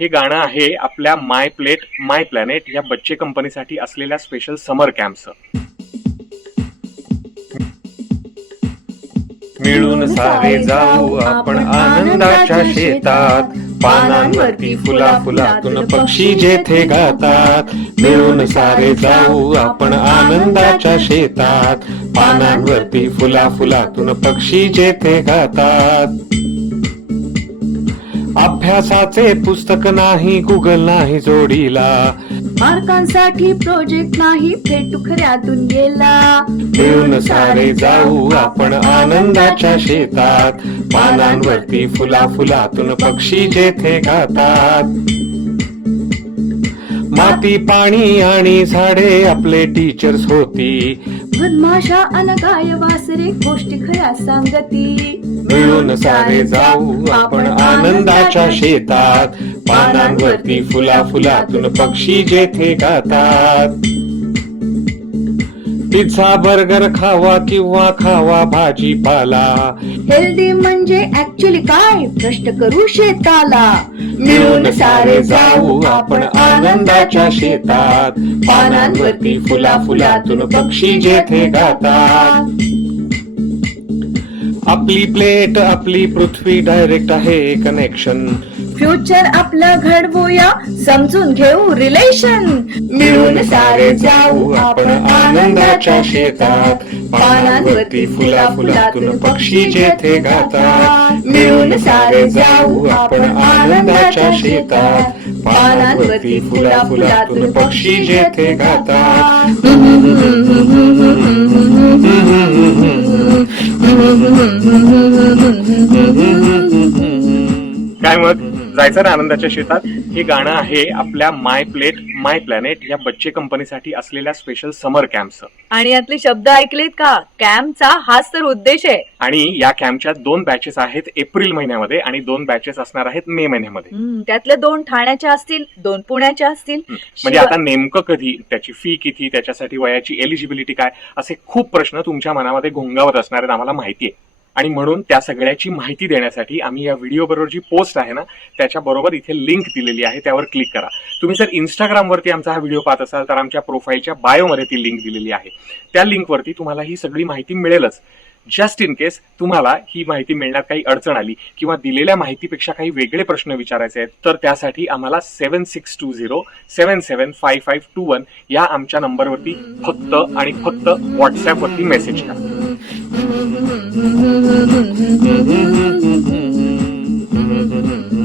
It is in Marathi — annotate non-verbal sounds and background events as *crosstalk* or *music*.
हे गाणं आहे आपल्या माय प्लेट माय प्लॅनेट या बच्चे कंपनीसाठी असलेल्या स्पेशल समर कॅम्पचं मिळून सारे जाऊ आपण आनंदाच्या शेतात. पानांवरती फुला फुलातून पक्षी जेथे गातात. मिळून सारे जाऊ आपण आनंदाच्या शेतात. पानांवरती फुला फुलातून पक्षी जेथे गातात. अभ्यासाचे पुस्तक नाही गुगल नाही जोडीला. मार्कांसाठी प्रोजेक्ट नाही भेटू खऱ्यातून गेला. मिळून सारे जाऊ आपण आनंदाच्या शेतात. पानांवरती फुला फुलातून पक्षी जेथे गातात. माती पाणी आणि झाडे आपले टीचर्स होती. मधमाशा अनगाय वासरे गोष्टी खऱ्या सांगती. मिळून सारे जाऊ आपण आनंदाच्या शेतात पानांवरती फुला फुलातून पक्षी जेथे गातात. पिझ्झा बर्गर खावा किंवा खावा भाजीपाला. हेल्दी म्हणजे ऍक्च्युली काय? प्रश्न करू शेताला. मिळून सारे जाऊ आपण आनंदाच्या शेतात. पानांवरती फुला फुलातून पक्षी जेथे गातात. आपली प्लेट आपली पृथ्वी डायरेक्ट आहे कनेक्शन फ्युचर आपलं घडवूया समजून घेऊ रिलेशन मिळून सारे जाऊ आपण आनंदाच्या शेतात. पानांवरती फुला फुलातून पक्षी जेथे गातात मिळून सारे जाऊ आपण आनंदाच्या शेतात. पानांवरती फुला फुलातून पक्षी जेथे गातात काय मग? जायचं ना आनंदाच्या शेतात. हे गाणं आहे आपल्या माय प्लेट माय प्लॅनेट या बच्चे कंपनीसाठी असलेल्या स्पेशल समर कॅम्पचं आणि यातले शब्द ऐकलेत का? कॅम्पचा हाच तर उद्देश आहे. आणि या कॅम्पच्या दोन बॅचेस आहेत एप्रिल महिन्यामध्ये आणि दोन बॅचेस असणार आहेत मे महिन्यामध्ये. हम्म, त्यातल्या दोन ठाण्याच्या असतील दोन पुण्याच्या असतील. म्हणजे शिवाय- आता नेमकं कधी त्याची फी किती त्याच्यासाठी वयाची एलिजिबिलिटी काय असे खूप प्रश्न तुमच्या मनामध्ये घोंगावत असणार आहेत आम्हाला माहिती आहे. आणि म्हणून त्या सगळ्याची माहिती देण्यासाठी आम्ही या व्हिडिओ बरोबर जी पोस्ट आहे ना त्याच्याबरोबर इथे लिंक दिलेली आहे त्यावर क्लिक करा. तुम्ही जर इंस्टाग्रामवरती आमचा हा व्हिडिओ पाहत असाल तर आमच्या प्रोफाईलच्या बायोमध्ये ती लिंक दिलेली आहे. त्या लिंकवरती तुम्हाला ही सगळी माहिती मिळेलच. जस्ट इन केस तुम्हाला ही माहिती मिळण्यात काही अडचण आली किंवा दिलेल्या माहितीपेक्षा काही वेगळे प्रश्न विचारायचे आहेत तर त्यासाठी आम्हाला seven six two zero seven seven five five two one या आमच्या नंबरवरती फक्त आणि फक्त व्हॉट्सअपवरती मेसेज करा. *laughs*